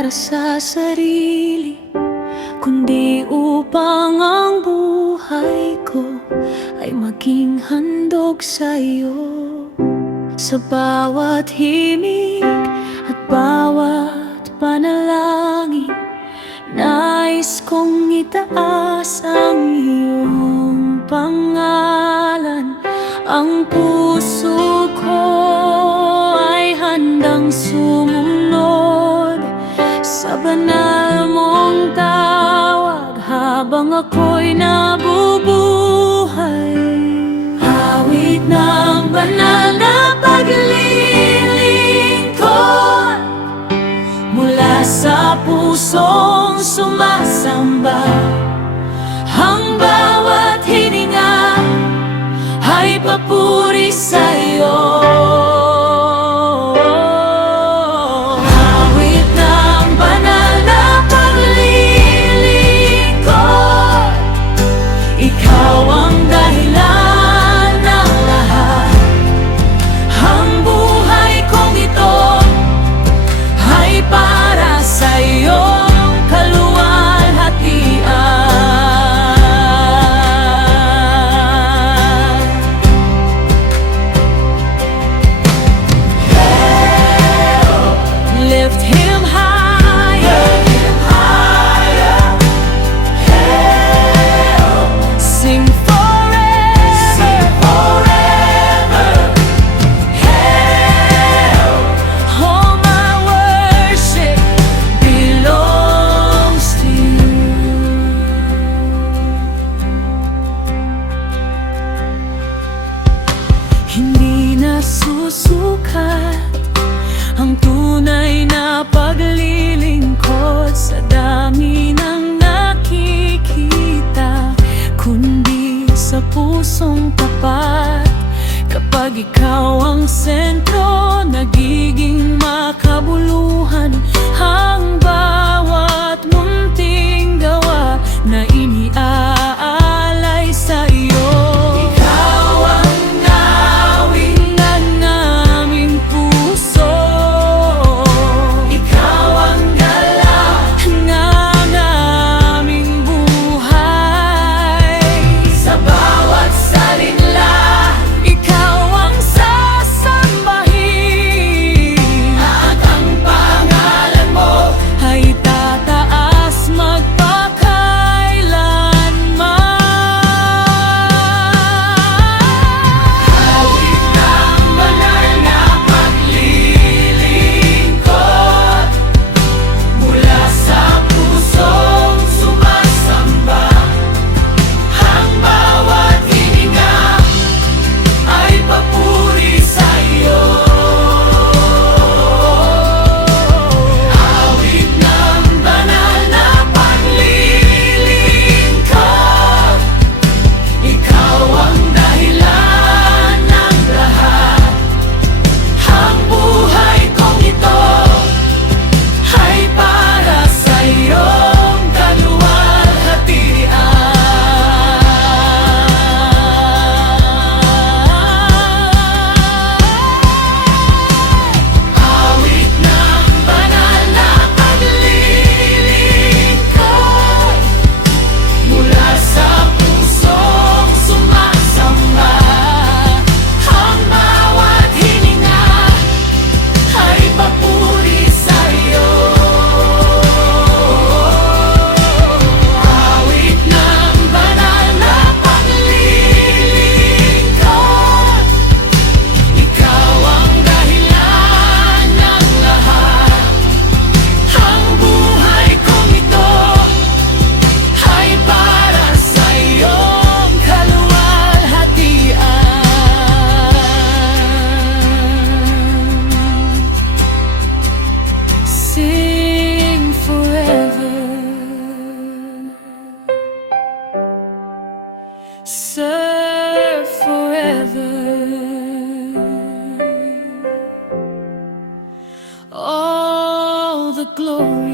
para sa sarili, kundi upang ang buhay ko ay maging handog sa'yo. Sa bawat himig at bawat panalangin, nais kong itaas ang iyong pangalan. Ang puso ko ay handang sumunod sa banal mong tawag habang ako'y nabubuhay. Awit ng banal na paglilingkod mula sa pusong sumasamba. Ang bawat hininga ay papuri sa'yo. Awit ng banal na paglilingkod, ikaw ang dahilan ng lahat. Ang buhay kong ito ay para sa'yo. Lift him higher, sing forever, all my worship belongs to you. Hindi na susukat ang tunay na paglilingkod sa dami ng nakikita, kundi sa pusong tapat. Kapag ikaw ang sentro, nagiging makabuluhan ang bawat munting gawa na iniaalay sa iyo. Serve forever. All the glory